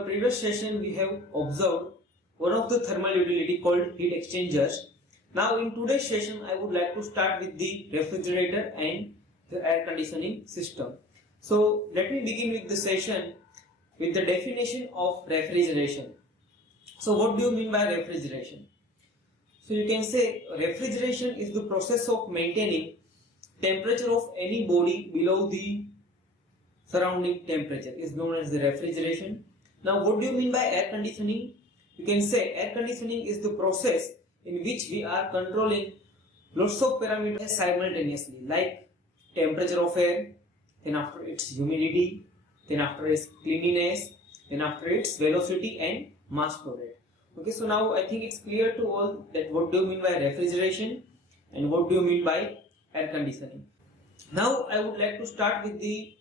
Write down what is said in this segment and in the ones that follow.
our previous session we have observed one of the thermal utility called heat exchangers. Now in today's session I would like to start with the refrigerator and the air conditioning system. So let me begin with the session with the definition of refrigeration. So what do you mean by refrigeration? So you can say refrigeration is the process of maintaining temperature of any body below the surrounding temperature is known as the refrigeration. Now what do you mean by air conditioning? You can say air conditioning is the process in which we are controlling lots of parameters simultaneously, like temperature of air, then after its humidity, then after its cleanliness, then after its velocity and mass flow rate. Okay, so now I think it's clear to all that what do you mean by refrigeration and what do you mean by air conditioning. Now I would like to start with the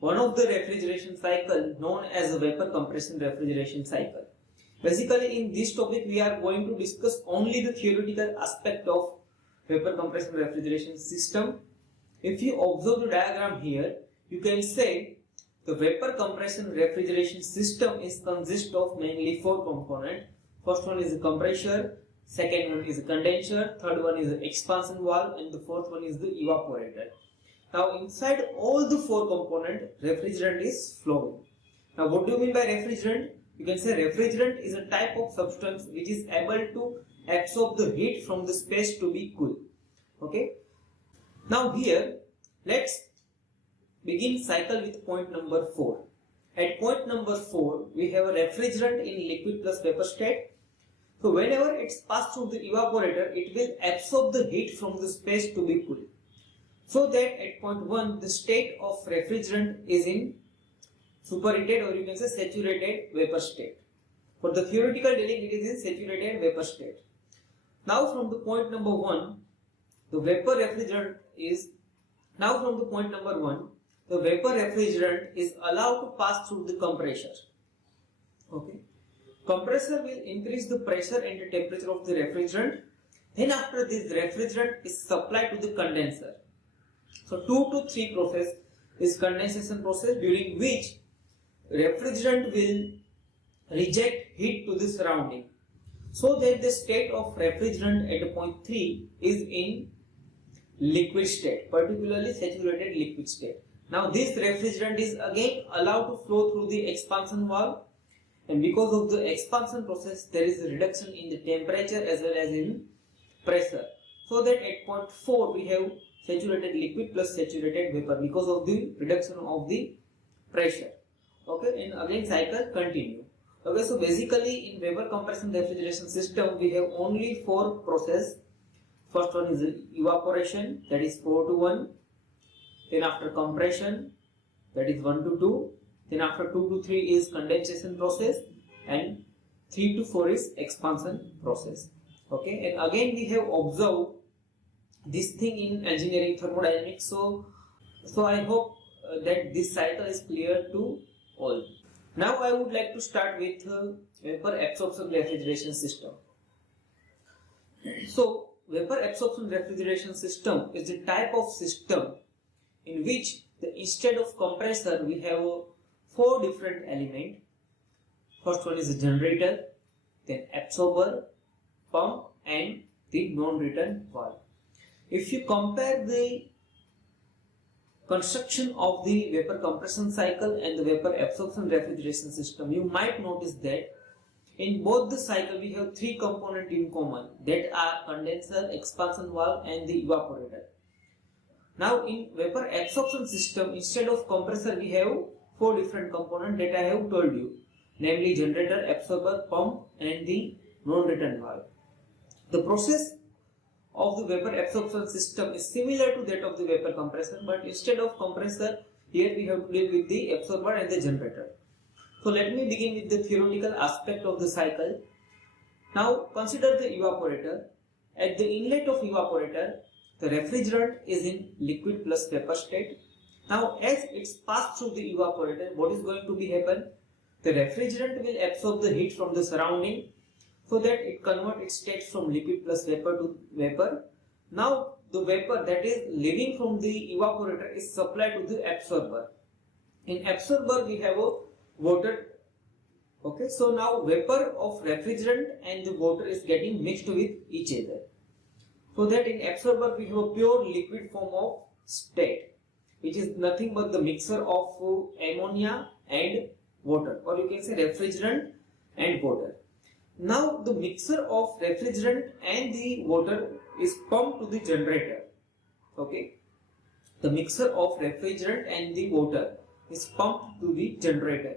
one of the refrigeration cycle known as a vapor compression refrigeration cycle. Basically in this topic we are going to discuss only the theoretical aspect of vapor compression refrigeration system. If you observe the diagram here, you can say the vapor compression refrigeration system is consist of mainly four components. First one is the compressor, second one is the condenser, third one is the expansion valve, and the fourth one is the evaporator. Now inside all the four components, refrigerant is flowing. Now what do you mean by refrigerant? You can say refrigerant is a type of substance which is able to absorb the heat from the space to be cool. Okay. Now here let's begin cycle with point number 4. At point number 4 we have a refrigerant in liquid plus vapor state. So whenever it's passed through the evaporator, it will absorb the heat from the space to be cool. So that at point 1 the state of refrigerant is in superheated, or you can say saturated vapor state. For the theoretical dealing, it is in saturated vapor state. Now from the point number 1, the vapor refrigerant is allowed to pass through the compressor. Okay. Compressor will increase the pressure and the temperature of the refrigerant. Then after this, refrigerant is supplied to the condenser. So 2 to 3 process is condensation process, during which refrigerant will reject heat to the surrounding, so that the state of refrigerant at point 3 is in liquid state, particularly saturated liquid state. Now this refrigerant is again allowed to flow through the expansion valve, and because of the expansion process there is a reduction in the temperature as well as in pressure, so that at point 4 we have saturated liquid plus saturated vapor because of the reduction of the pressure. Okay, and again cycle continue. Okay, so basically in vapor compression refrigeration system we have only 4 process. First one is evaporation, that is 4 to 1. Then after compression, that is 1 to 2. Then after 2 to 3 is condensation process, and 3 to 4 is expansion process. Okay, and again we have observed this thing in engineering thermodynamics. So I hope that this cycle is clear to all. Now I would like to start with vapor absorption refrigeration system. So vapor absorption refrigeration system is the type of system in which instead of compressor we have 4 different elements. First one is the generator, then absorber, pump, and the non-return valve. If you compare the construction of the vapor compression cycle and the vapor absorption refrigeration system, you might notice that in both the cycle we have 3 components in common, that are condenser, expansion valve, and the evaporator. Now in vapor absorption system, instead of compressor we have 4 different components that I have told you, namely generator, absorber, pump, and the non-return valve. The process of the vapor absorption system is similar to that of the vapor compressor, but instead of compressor here we have to deal with the absorber and the generator. So let me begin with the theoretical aspect of the cycle. Now consider the evaporator. At the inlet of evaporator, the refrigerant is in liquid plus vapor state. Now as it's passed through the evaporator, what is going to be happen? The refrigerant will absorb the heat from the surrounding, so that it converts its state from liquid plus vapor to vapor. Now the vapor that is leaving from the evaporator is supplied to the absorber. In absorber we have a water Okay, so now vapor of refrigerant and the water is getting mixed with each other. So that in absorber we have a pure liquid form of state, which is nothing but the mixture of ammonia and water, or you can say refrigerant and water. Now the mixture of refrigerant and the water is pumped to the generator. Okay, the mixture of refrigerant and the water is pumped to the generator.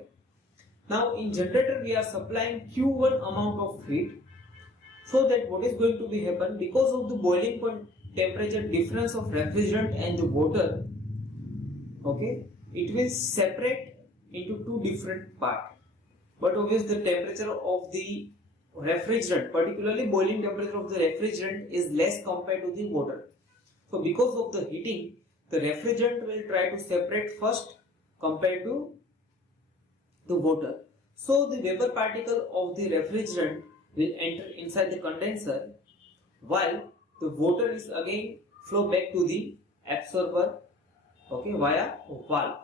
Now in generator we are supplying Q1 amount of heat, so that what is going to be happen, because of the boiling point temperature difference of refrigerant and the water, okay, it will separate into two different parts. But obviously the temperature of the refrigerant, particularly boiling temperature of the refrigerant, is less compared to the water. So because of the heating, the refrigerant will try to separate first compared to the water. So the vapor particle of the refrigerant will enter inside the condenser, while the water is again flow back to the absorber, okay, via valve.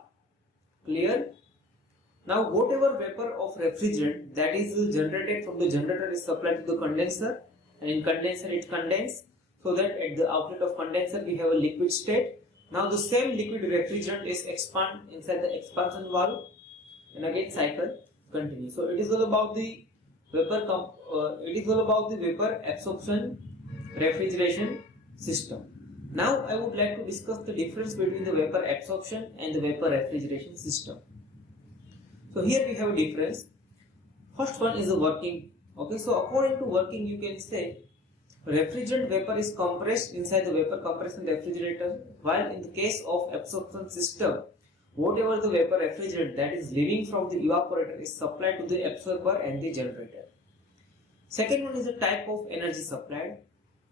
Clear? Now whatever vapor of refrigerant that is generated from the generator is supplied to the condenser, and in condenser it condenses, so that at the outlet of condenser we have a liquid state. Now the same liquid refrigerant is expand inside the expansion valve, and again cycle continues. So it is all about the vapor absorption refrigeration system. Now I would like to discuss the difference between the vapor absorption and the vapor refrigeration system. So here we have a difference. First one is the working. Okay, so according to working, you can say refrigerant vapor is compressed inside the vapor compression refrigerator, while in the case of absorption system, whatever the vapor refrigerant that is leaving from the evaporator is supplied to the absorber and the generator. Second one is the type of energy supplied.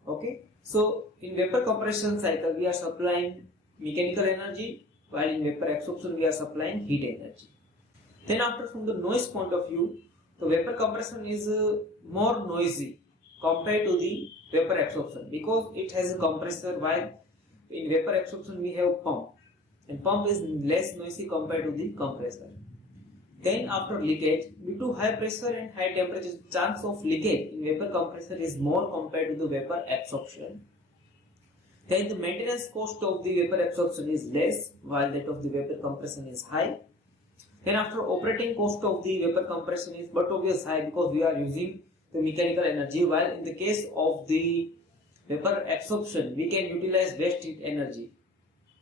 Okay, so in vapor compression cycle we are supplying mechanical energy, while in vapor absorption we are supplying heat energy. Then after, from the noise point of view, the vapor compression is more noisy compared to the vapor absorption, because it has a compressor, while in vapor absorption we have pump, and pump is less noisy compared to the compressor. Then after leakage, due to high pressure and high temperature, chance of leakage in vapor compressor is more compared to the vapor absorption. Then the maintenance cost of the vapor absorption is less, while that of the vapor compression is high. Then after, operating cost of the vapor compression is but obviously high, because we are using the mechanical energy, while in the case of the vapor absorption we can utilize waste heat energy.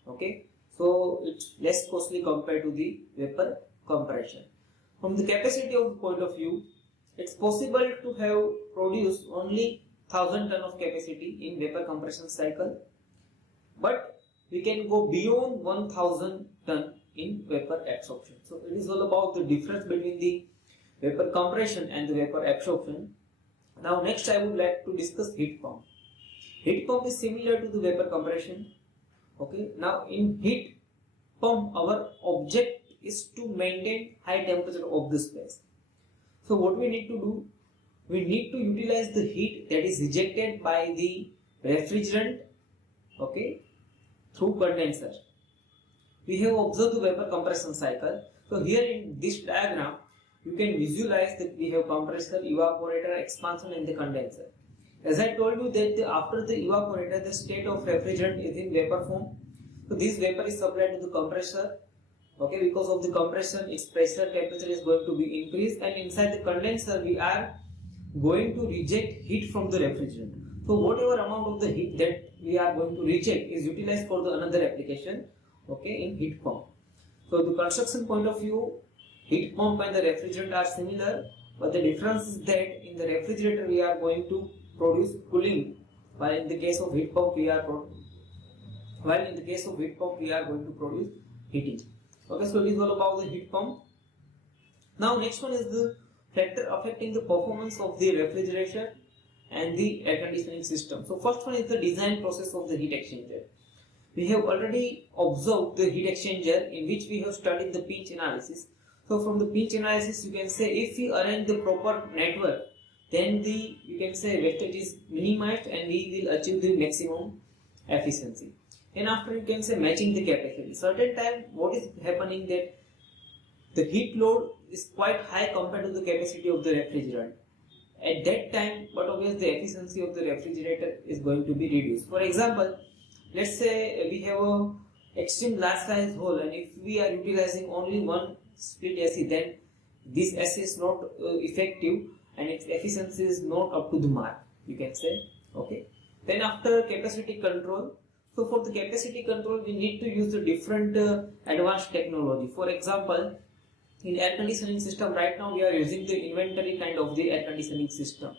Okay, so it's less costly compared to the vapor compression. From the capacity of point of view, it's possible to have produced only 1000 ton of capacity in vapor compression cycle, but we can go beyond 1000 ton in vapor absorption. So it is all about the difference between the vapor compression and the vapor absorption. Now next I would like to discuss heat pump. Heat pump is similar to the vapor compression. Okay, now in heat pump our object is to maintain high temperature of the space. So what we need to do, we need to utilize the heat that is rejected by the refrigerant, okay, through condenser. We have observed the vapor compression cycle. So here in this diagram you can visualize that we have compressor, evaporator, expansion and the condenser. As I told you that after the evaporator the state of refrigerant is in vapor form. So this vapor is supplied to the compressor. Okay, because of the compression its pressure temperature is going to be increased, and inside the condenser we are going to reject heat from the refrigerant. So whatever amount of the heat that we are going to reject is utilized for the another application, okay, in heat pump. So the construction point of view, heat pump and the refrigerant are similar, but the difference is that in the refrigerator we are going to produce cooling, while in the case of heat pump we are going to produce heating. Okay, so it is all about the heat pump. Now next one is the factor affecting the performance of the refrigeration and the air conditioning system. So first one is the design process of the heat exchanger. We have already observed the heat exchanger, in which we have studied the pinch analysis. So from the pinch analysis you can say if we arrange the proper network, then you can say wastage is minimized and we will achieve the maximum efficiency. And after you can say matching the capacity. Certain time what is happening that the heat load is quite high compared to the capacity of the refrigerant. At that time, but obviously the efficiency of the refrigerator is going to be reduced. For example, let's say we have a extreme large size hole, and if we are utilizing only one split AC, then this AC is not effective and its efficiency is not up to the mark, you can say. Okay. Then after capacity control, so for the capacity control we need to use the different advanced technology. For example, in air conditioning system right now we are using the inventory kind of the air conditioning system.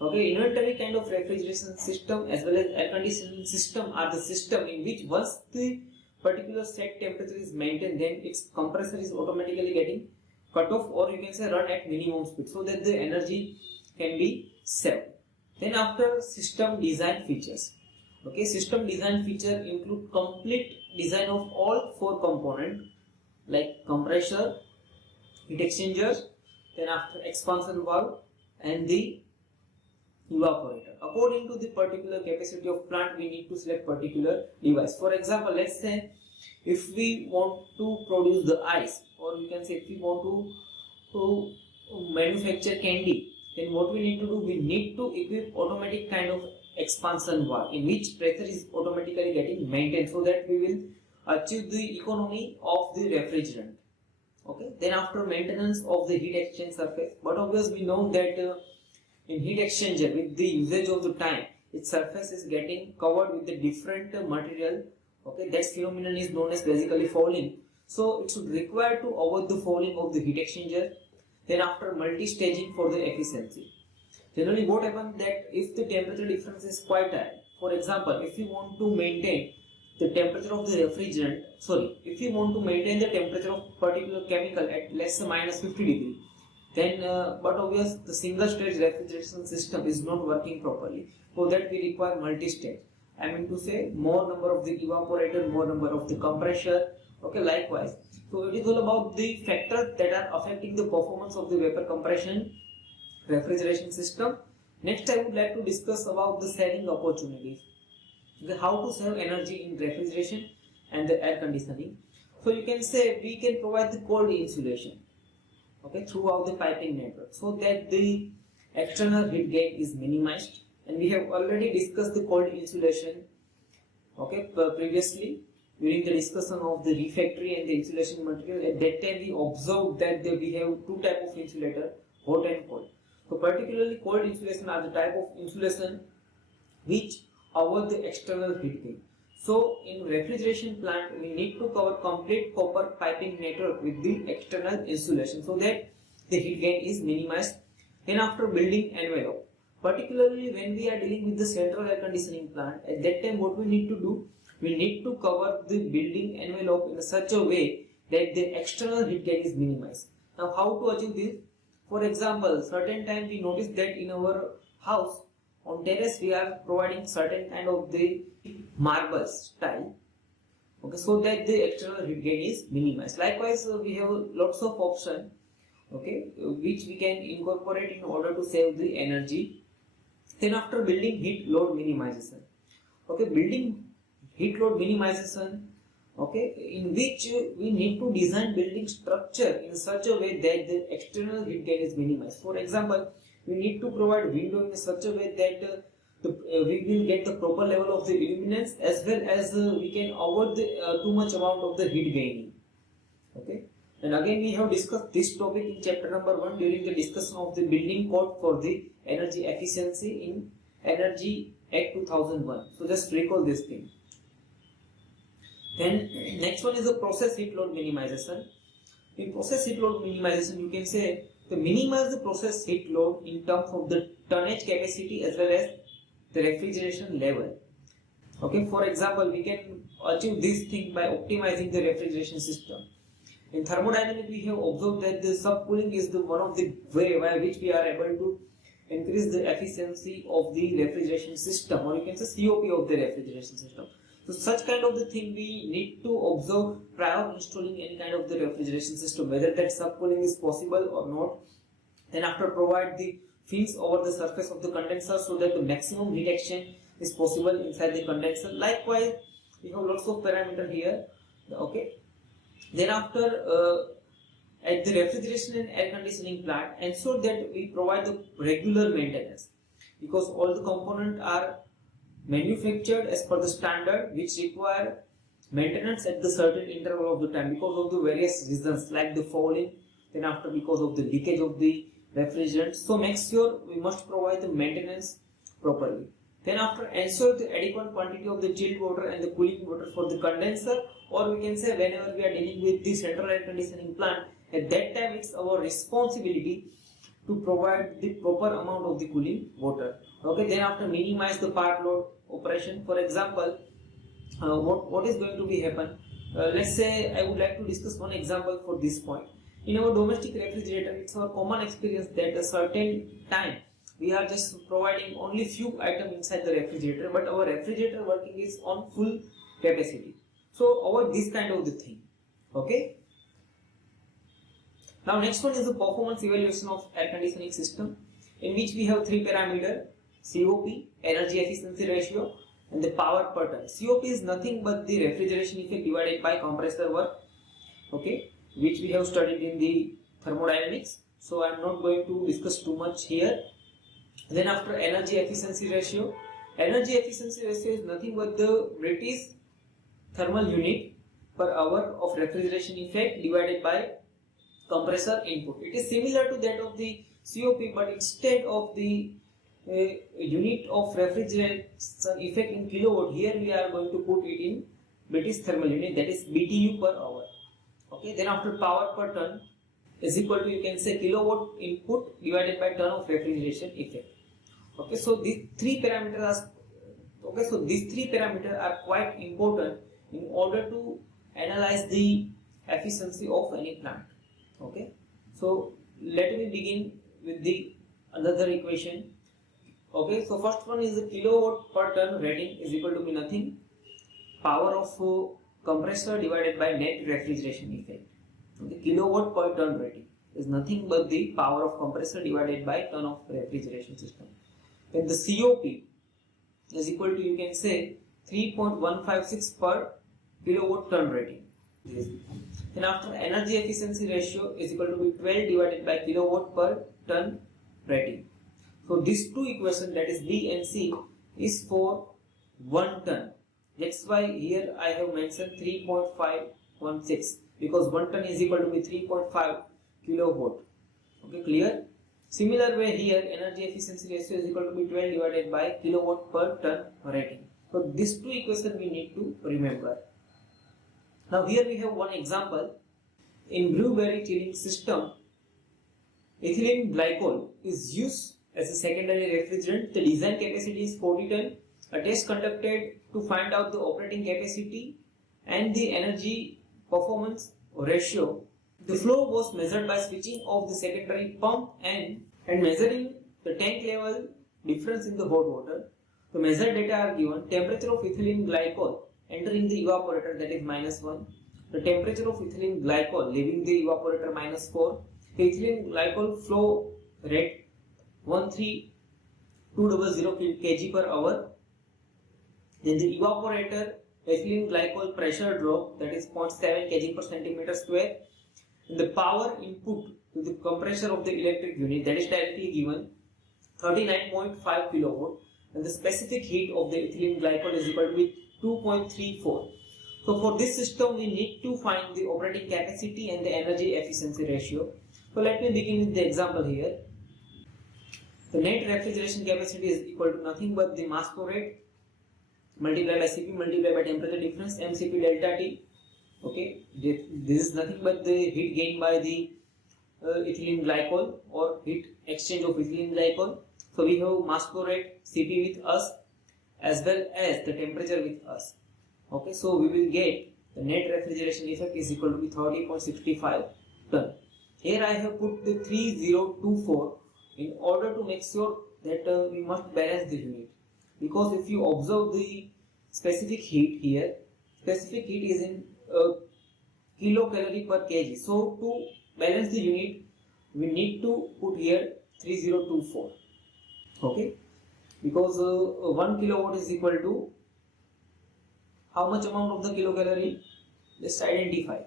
Okay, inventory kind of refrigeration system as well as air conditioning system are the system in which once the particular set temperature is maintained, then its compressor is automatically getting cut off, or you can say run at minimum speed, so that the energy can be saved. Then after system design features. Okay, system design feature include complete design of all four components like compressor, heat exchangers, then after expansion valve and the evaporator. According to the particular capacity of plant, we need to select particular device. For example, let's say if we want to produce the ice, or you can say if we want to manufacture candy, then what we need to do, we need to equip automatic kind of expansion valve in which pressure is automatically getting maintained, so that we will achieve the economy of the refrigerant. Okay. Then after maintenance of the heat exchange surface, but obviously we know that in heat exchanger, with the usage of the time, its surface is getting covered with the different material. Okay, that phenomenon is known as basically fouling. So it should require to avoid the fouling of the heat exchanger. Then after multi-staging for the efficiency. Generally what happens that if the temperature difference is quite high, for example, if you want to maintain the temperature of the refrigerant, if you want to maintain the temperature of particular chemical at let's say minus 50 degree, then but obviously the single stage refrigeration system is not working properly. For that we require multi-stage. I mean to say more number of the evaporator, more number of the compressor. Okay, likewise. So it is all about the factors that are affecting the performance of the vapor compression refrigeration system. Next I would like to discuss about the saving opportunities. How to save energy in refrigeration and the air conditioning. So you can say we can provide the cold insulation, okay, throughout the piping network, so that the external heat gain is minimized. And we have already discussed the cold insulation, okay, previously during the discussion of the refractory and the insulation material. At that time we observed that we have two types of insulator, hot and cold. So particularly cold insulation are the type of insulation which avoid the external heat gain. So in refrigeration plant we need to cover complete copper piping network with the external insulation, so that the heat gain is minimized. Then after building envelope, particularly when we are dealing with the central air conditioning plant, at that time what we need to do, we need to cover the building envelope in such a way that the external heat gain is minimized. Now how to achieve this? For example, certain time we notice that in our house on terrace we are providing certain kind of the marble style, okay, so that the external heat gain is minimized. Likewise we have lots of options, okay, which we can incorporate in order to save the energy. Then after building heat load minimization, okay, building heat load minimization, okay, in which we need to design building structure in such a way that the external heat gain is minimized. For example, we need to provide window in such a way that we will get the proper level of the illuminance, as well as we can avoid the too much amount of the heat gaining. Okay, and again we have discussed this topic in chapter number 1 during the discussion of the building code for the energy efficiency in Energy Act 2001. So just recall this thing. Then next one is the process heat load minimization. In process heat load minimization, you can say to minimize the process heat load in terms of the tonnage capacity as well as the refrigeration level. Okay, for example, we can achieve this thing by optimizing the refrigeration system. In thermodynamics, we have observed that the subcooling is the one of the way by which we are able to increase the efficiency of the refrigeration system, or you can say COP of the refrigeration system. So such kind of the thing we need to observe prior installing any kind of the refrigeration system, whether that subcooling is possible or not. Then after provide the fins over the surface of the condenser so that the maximum heat exchange is possible inside the condenser. Likewise, we have lots of parameter here. Okay. Then after at the refrigeration and air conditioning plant, ensure that we provide the regular maintenance, because all the components are manufactured as per the standard which require maintenance at the certain interval of the time because of the various reasons like the fouling, then after because of the leakage of the refrigerant. So make sure we must provide the maintenance properly. Then after, ensure the adequate quantity of the chilled water and the cooling water for the condenser, or we can say whenever we are dealing with the central air conditioning plant, at that time it's our responsibility to provide the proper amount of the cooling water. Okay, then after, minimize the part load operation. For example, what is going to be happen? Let's say I would like to discuss one example for this point. In our domestic refrigerator, it's our common experience that a certain time we are just providing only few items inside the refrigerator, but our refrigerator working is on full capacity. So avoid this kind of the thing. Okay. Now next one is the performance evaluation of air conditioning system, in which we have three parameters: COP, energy efficiency ratio, and the power per ton. COP is nothing but the refrigeration effect divided by compressor work, okay, which we have studied in the thermodynamics. So I am not going to discuss too much here. Then after, energy efficiency ratio. Energy efficiency ratio is nothing but the British thermal unit per hour of refrigeration effect divided by compressor input. It is similar to that of the COP, but instead of the unit of refrigeration effect in kilowatt, here we are going to put it in British thermal unit, that is BTU per hour. Okay. Then after, power per ton is equal to, you can say, kilowatt input divided by ton of refrigeration effect. Okay. So these three parameters are quite important in order to analyze the efficiency of any plant. Okay. So let me begin with the another equation. Okay. So first one is the kilowatt per ton rating is equal to be nothing, power of compressor divided by net refrigeration effect. Okay. Kilowatt per ton rating is nothing but the power of compressor divided by ton of refrigeration system. Then the COP is equal to, you can say, 3.156 per kilowatt ton rating. Then after, energy efficiency ratio is equal to be 12 divided by kilowatt per ton rating. So these two equations, that is B and C, is for 1 ton. That's why here I have mentioned 3.516, because 1 ton is equal to be 3.5 kilowatt. Okay, clear? Similar way here, energy efficiency ratio is equal to be 12 divided by kilowatt per ton rating. So these two equations we need to remember. Now here we have one example. In blueberry chilling system, ethylene glycol is used as a secondary refrigerant. The design capacity is 40 ton. A test conducted to find out the operating capacity and the energy performance ratio. The flow was measured by switching off the secondary pump and measuring the tank level difference in the hot water. The measured data are given. Temperature of ethylene glycol entering the evaporator, that is -1. The temperature of ethylene glycol leaving the evaporator, -4. The ethylene glycol flow rate 13200 kg per hour. Then the evaporator ethylene glycol pressure drop, that is 0.7 kg per centimeter square. And the power input to the compressor of the electric unit, that is directly given, 39.5 kilowatt. And the specific heat of the ethylene glycol is equal to 2.34. So for this system we need to find the operating capacity and the energy efficiency ratio. So let me begin with the example here. The net refrigeration capacity is equal to nothing but the mass flow rate multiplied by Cp multiplied by temperature difference, mCp delta T. Okay, this is nothing but the heat gained by the ethylene glycol or heat exchange of ethylene glycol. So we have mass flow rate Cp with us as well as the temperature with us. Okay, so we will get the net refrigeration effect is equal to be 30.65 ton. Here I have put the 3024 in order to make sure that we must balance the unit, because if you observe the specific heat here, specific heat is in kilocalorie per kg. So to balance the unit we need to put here 3024. Okay, because 1 kilowatt is equal to how much amount of the kilocalorie? Just identify.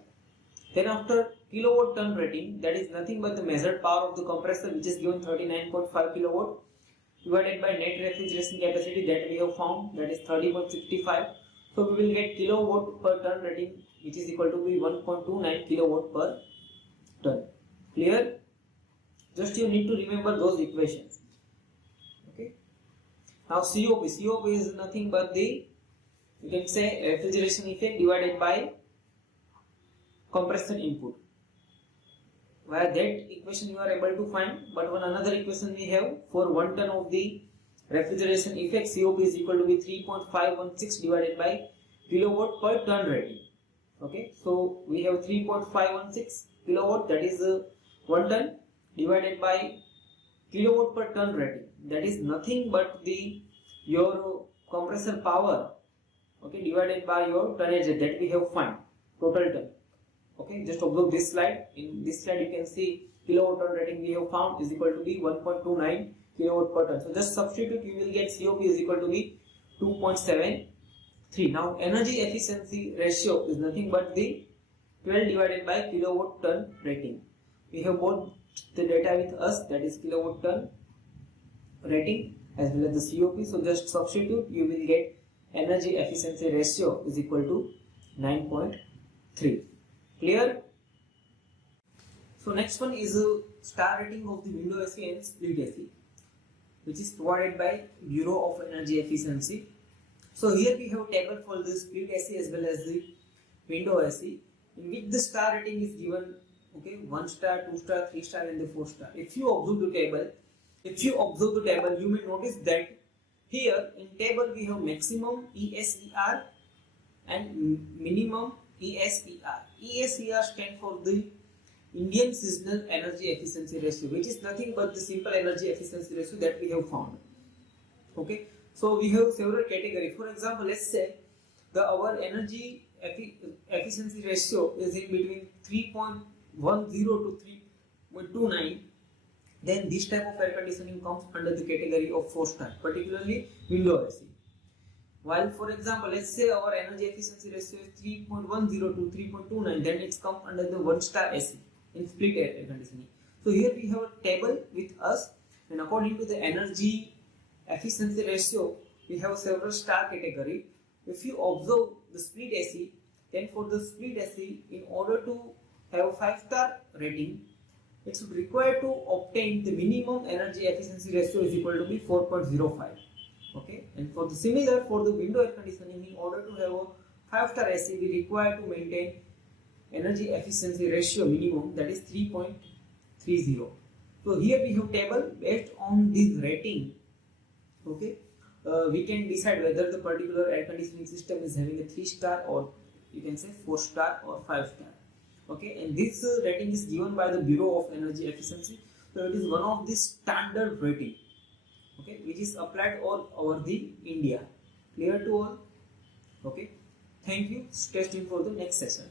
Then after, kilowatt ton rating, that is nothing but the measured power of the compressor, which is given 39.5 kilowatt, divided by net refrigeration capacity that we have found, that is 30.65. So we will get kilowatt per ton rating, which is equal to be 1.29 kilowatt per ton. Clear? Just you need to remember those equations. Okay. Now COP is nothing but the, you can say, refrigeration effect divided by compressor input. Where that equation you are able to find, but one another equation we have for 1 ton of the refrigeration effect, COP is equal to be 3.516 divided by kilowatt per ton rating. Okay, so we have 3.516 kilowatt, that is 1 ton, divided by kilowatt per ton rating, that is nothing but the your compressor power, okay, divided by your tonnage that we have find, total ton. Okay, just observe this slide. In this slide you can see kilowatt ton rating we have found is equal to be 1.29 kilowatt per ton. So just substitute, you will get COP is equal to be 2.73. Now energy efficiency ratio is nothing but the 12 divided by kilowatt ton rating. We have both the data with us, that is kilowatt ton rating as well as the COP. So just substitute, you will get energy efficiency ratio is equal to 9.3. Clear? So next one is a star rating of the window AC and split AC, which is provided by Bureau of Energy Efficiency. So here we have a table for the split AC as well as the window AC, in which the star rating is given, okay, 1 star, 2 star, 3 star and the 4 star. If you observe the table, you may notice that here in table we have maximum ESER and minimum ESER. ESER stands for the Indian Seasonal Energy Efficiency Ratio, which is nothing but the simple energy efficiency ratio that we have found. Okay, so we have several categories. For example, let's say our energy efficiency ratio is in between 3.10 to 3.29. Then this type of air conditioning comes under the category of 4 star, particularly window AC. While for example, let's say our energy efficiency ratio is 3.10 to 3.29, then it's come under the 1 star AC in split air conditioning. So here we have a table with us, and according to the energy efficiency ratio, we have several star category. If you observe the split AC, then for the split AC, in order to have 5 star rating, it should require to obtain the minimum energy efficiency ratio is equal to be 4.05. Okay, and for the similar for the window air conditioning, in order to have a 5 star AC, we require to maintain energy efficiency ratio minimum, that is 3.30. So here we have table based on this rating. Okay, we can decide whether the particular air conditioning system is having a 3 star or you can say 4 star or 5 star. Okay, and this rating is given by the Bureau of Energy Efficiency. So it is one of the standard rating, okay, which is applied all over the India. Clear to all? Okay, thank you. Stay tuned for the next session.